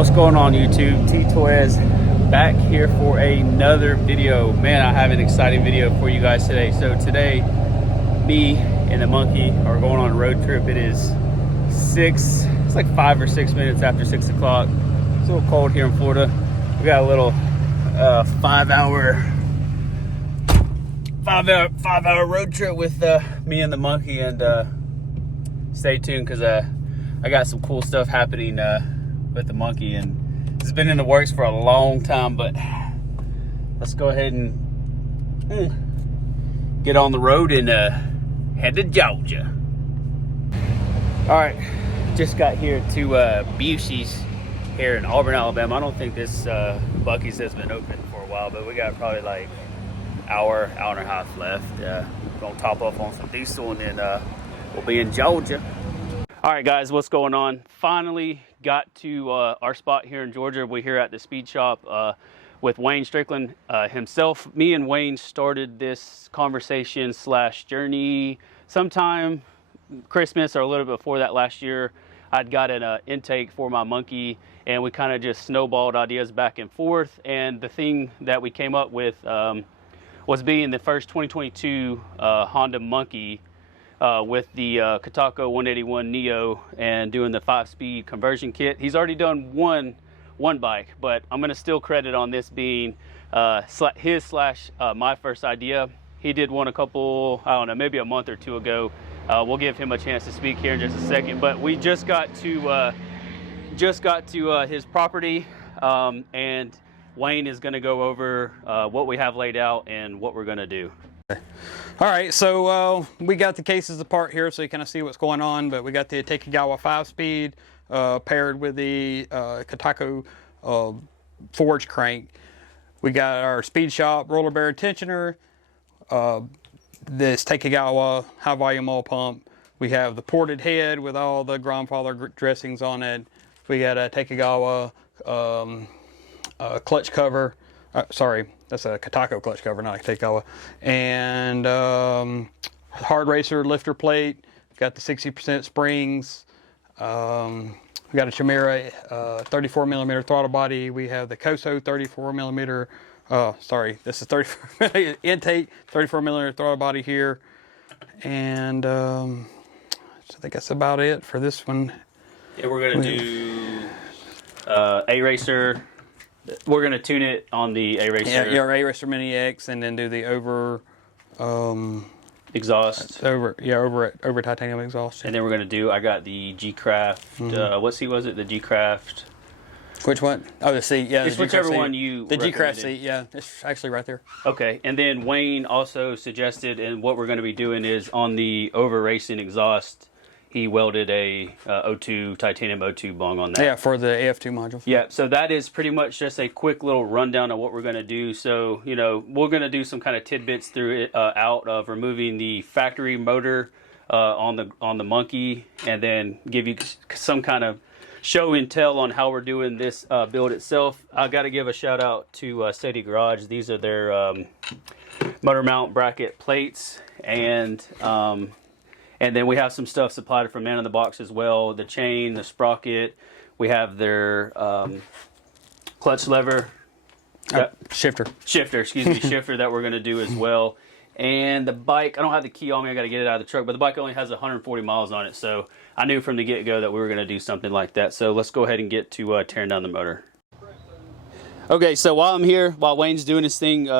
What's going on YouTube? T-Toys back here for another video. Man, I have an exciting video for you guys today. So today, me and the monkey are going on a road trip. It is it's like 5 or 6 minutes after 6 o'clock. It's a little cold here in Florida. We got a little 5 hour road trip with me and the monkey, and stay tuned because I got some cool stuff happening with the monkey, and it's been in the works for a long time, but let's go ahead and get on the road and head to Georgia. All right, just got here to Busey's here in Auburn, Alabama. I don't think this Buc-ee's has been open for a while, but we got probably like hour and a half left. Gonna top off on some diesel, and then we'll be in Georgia. All right, guys, what's going on? Finally got to our spot here in Georgia. We're here at the speed shop with Wayne Strickland himself. Me and Wayne started this conversation / journey sometime Christmas or a little bit before that last year. I'd got an intake for my monkey, and we kind of just snowballed ideas back and forth. And the thing that we came up with was being the first 2022 Honda monkey with the Katako 181 Neo and doing the 5-speed conversion kit. He's already done one bike, but I'm gonna still credit on this being his / my first idea. He did one a couple, I don't know, maybe a month or two ago. We'll give him a chance to speak here in just a second, but we just got to his property, and Wayne is gonna go over what we have laid out and what we're gonna do. All right, so we got the cases apart here so you kind of see what's going on, but we got the Takegawa 5-speed paired with the Katako forge crank. We got our speed shop roller bearing tensioner, this Takegawa high volume oil pump. We have the ported head with all the grandfather dressings on it. We got a Takegawa clutch cover. Sorry, that's a Katako clutch cover, not a Takegawa. And hard racer lifter plate. Got the 60% springs. We got a Chimera 34 millimeter throttle body. We have the Koso 34 millimeter. Sorry, this is 34 intake 34 millimeter throttle body here. And so I think that's about it for this one. Yeah, we're gonna do A racer. We're gonna tune it on the A racer. Yeah, our A racer Mini X, and then do the over exhaust. Over titanium exhaust. And then we're gonna do. I got the G-Craft. What seat was it? The G-Craft. Which one? Oh, the seat. Yeah, it's whichever one you. The G-Craft seat. Yeah, it's actually right there. Okay, and then Wayne also suggested, and what we're going to be doing is on the over racing exhaust. He welded a O2 titanium O2 bung on that. Yeah, for the AF2 module. Yeah, so that is pretty much just a quick little rundown of what we're going to do. So, you know, we're going to do some kind of tidbits through it out of removing the factory motor on the monkey, and then give you some kind of show and tell on how we're doing this build itself. I got to give a shout out to Steady Garage. These are their motor mount bracket plates, and then we have some stuff supplied from Man in the Box as well. The chain, the sprocket. We have their clutch lever. Shifter, excuse me, shifter that we're going to do as well. And the bike, I don't have the key on me. I got to get it out of the truck. But the bike only has 140 miles on it. So I knew from the get-go that we were going to do something like that. So let's go ahead and get to tearing down the motor. Okay, so while I'm here, while Wayne's doing his thing,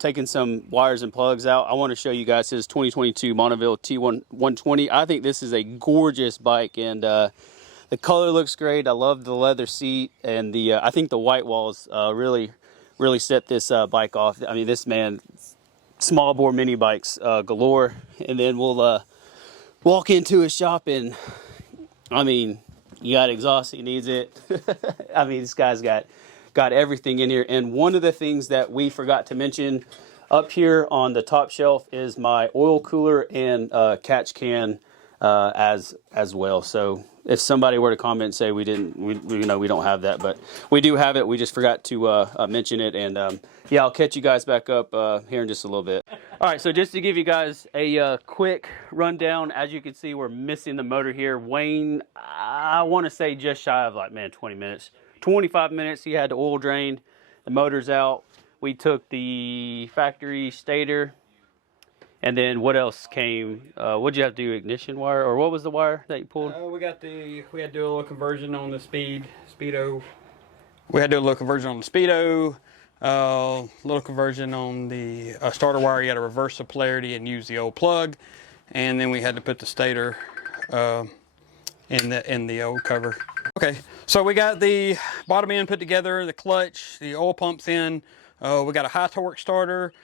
taking some wires and plugs out, I want to show you guys his 2022 Monteville T120. I think this is a gorgeous bike, and the color looks great. I love the leather seat, and the I think the white walls really set this bike off. I mean, this man, small bore mini bikes galore. And then we'll walk into his shop, and I mean, you got exhaust, he needs it. I mean, this guy's got everything in here. And one of the things that we forgot to mention up here on the top shelf is my oil cooler and catch can as well. So if somebody were to comment and say we don't have that, but we do have it. We just forgot to mention it. And yeah, I'll catch you guys back up here in just a little bit. All right, so just to give you guys a quick rundown, as you can see, we're missing the motor here. Wayne, I want to say just shy of 20 minutes 25 minutes. He had the oil drained, the motor's out. We took the factory stator, and then what else came? What'd you have to do? Ignition wire, or what was the wire that you pulled? We had to do a little conversion on the speedo. We had to do a little conversion on the speedo. Little conversion on the starter wire. You had to reverse the polarity and use the old plug, and then we had to put the stator in the old cover. Okay, so we got the bottom end put together, the clutch, the oil pumps in. We got a high torque starter,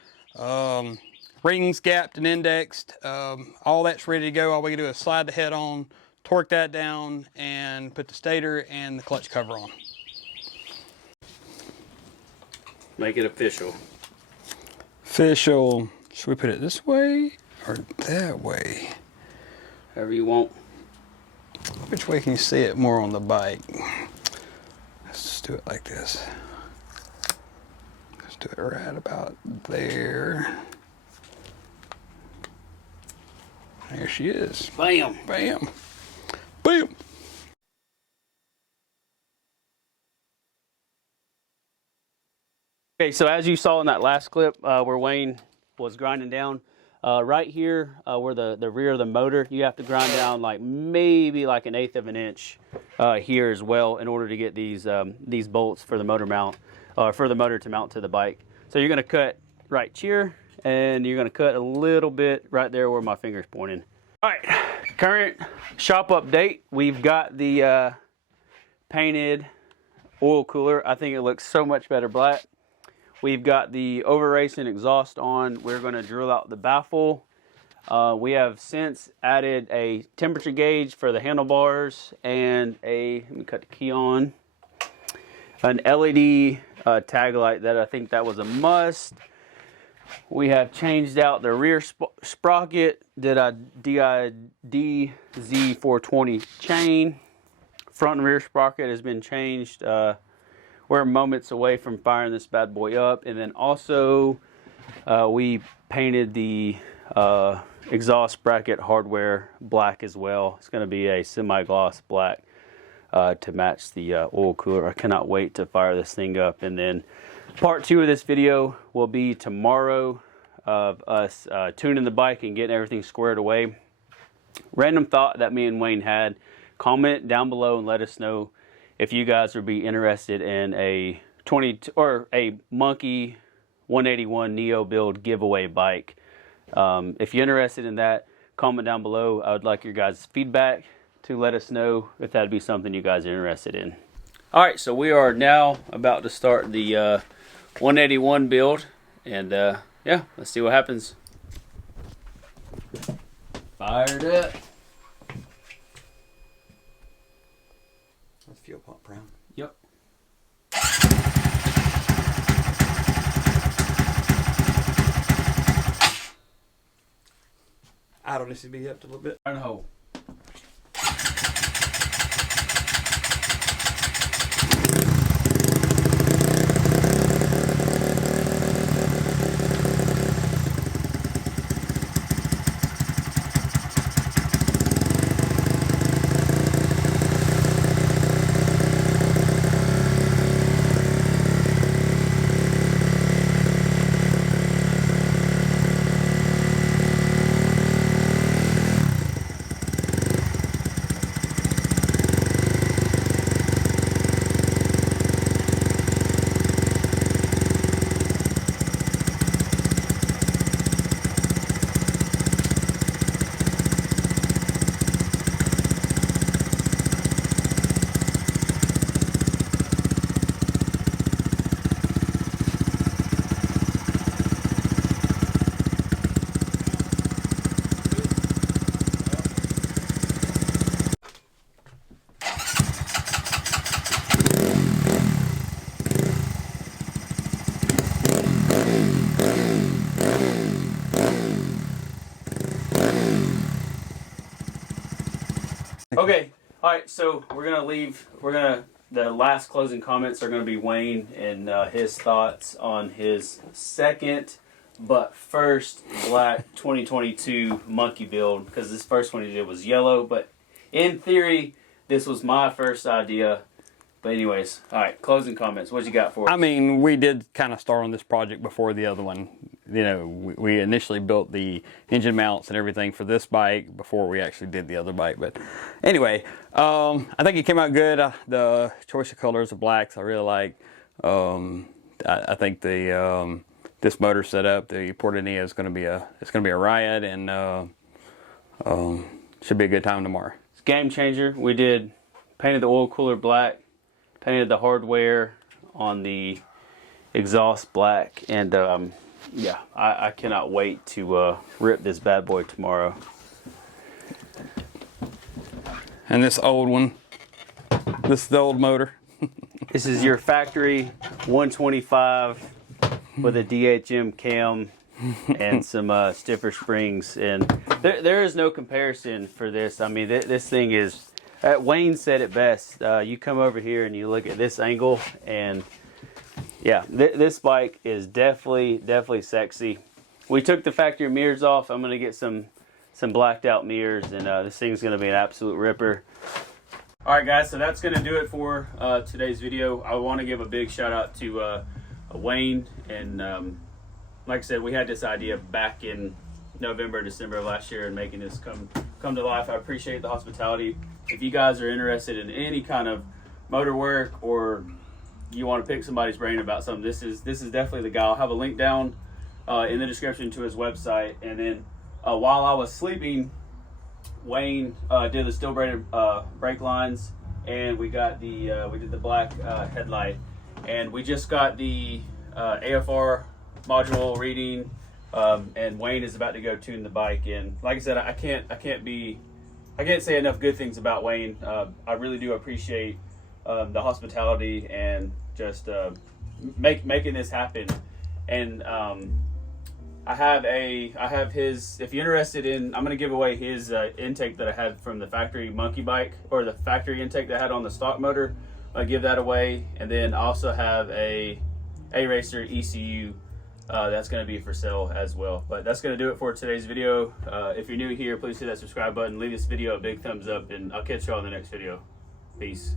rings gapped and indexed. All that's ready to go. All we can do is slide the head on, torque that down, and put the stator and the clutch cover on. Make it official. Official. Should we put it this way or that way? However you want. Which way can you see it more on the bike? Let's just do it like this. Let's do it right about there. There she is. Bam. Bam. Bam. Okay, so as you saw in that last clip where Wayne was grinding down, right here where the rear of the motor, you have to grind down like maybe like 1/8 of an inch here as well in order to get these bolts for the motor mount, for the motor to mount to the bike. So you're going to cut right here, and you're going to cut a little bit right there where my finger's pointing. All right, current shop update. We've got the painted oil cooler. I think it looks so much better black. We've got the over racing exhaust on. We're going to drill out the baffle. We have since added a temperature gauge for the handlebars and let me cut the key on, an LED tag light that I think that was a must. We have changed out the rear sprocket, did a DZ420 chain. Front and rear sprocket has been changed. We're moments away from firing this bad boy up. And then also we painted the exhaust bracket hardware black as well. It's going to be a semi-gloss black to match the oil cooler. I cannot wait to fire this thing up. And then part 2 of this video will be tomorrow of us tuning the bike and getting everything squared away. Random thought that me and Wayne had. Comment down below and let us know if you guys would be interested in a Monkey 181 Neo build giveaway bike. If you're interested in that, comment down below. I would like your guys' feedback to let us know if that'd be something you guys are interested in. All right, so we are now about to start the 181 build, and yeah, let's see what happens. Fired up. That's fuel pump brown. Yep. Idle needs to be up a little bit. Iron hole. Okay, all right, so the last closing comments are gonna be Wayne and his thoughts on his second but first black 2022 monkey build, because this first one he did was yellow, but in theory, this was my first idea But anyways, all right, closing comments. What you got for us? I mean, we did kind of start on this project before the other one. You know, we initially built the engine mounts and everything for this bike before we actually did the other bike. But anyway, I think it came out good. The choice of colors of blacks I really like. I think the this motor setup, the Portanea, is going to be a riot, and should be a good time tomorrow. It's a game changer. We painted the oil cooler black, painted the hardware on the exhaust black, and yeah, I cannot wait to rip this bad boy tomorrow. And this old one, this is the old motor. This is your factory 125 with a DHM cam and some stiffer springs, and there is no comparison for this. I mean, this thing is, Wayne said it best. You come over here and you look at this angle, and yeah, this bike is definitely sexy. We took the factory mirrors off. I'm gonna get some blacked out mirrors, and this thing's gonna be an absolute ripper. All right, guys, so that's gonna do it for today's video. I want to give a big shout out to Wayne, and like I said, we had this idea back in November, December of last year, and making this come to life. I appreciate the hospitality. If you guys are interested in any kind of motor work, or you want to pick somebody's brain about something, this is definitely the guy. I'll have a link down in the description to his website. And then while I was sleeping, Wayne did the steel braided brake lines, and we did the black headlight, and we just got the AFR module reading, and Wayne is about to go tune the bike. And like I said, I can't say enough good things about Wayne. I really do appreciate the hospitality and just making this happen. And I have his, if you're interested in, I'm going to give away his intake that I had from the factory monkey bike, or the factory intake that I had on the stock motor. I'll give that away. And then I also have a A-Racer ECU that's going to be for sale as well. But that's going to do it for today's video. If you're new here, please hit that subscribe button, leave this video a big thumbs up, and I'll catch you all in the next video. Peace.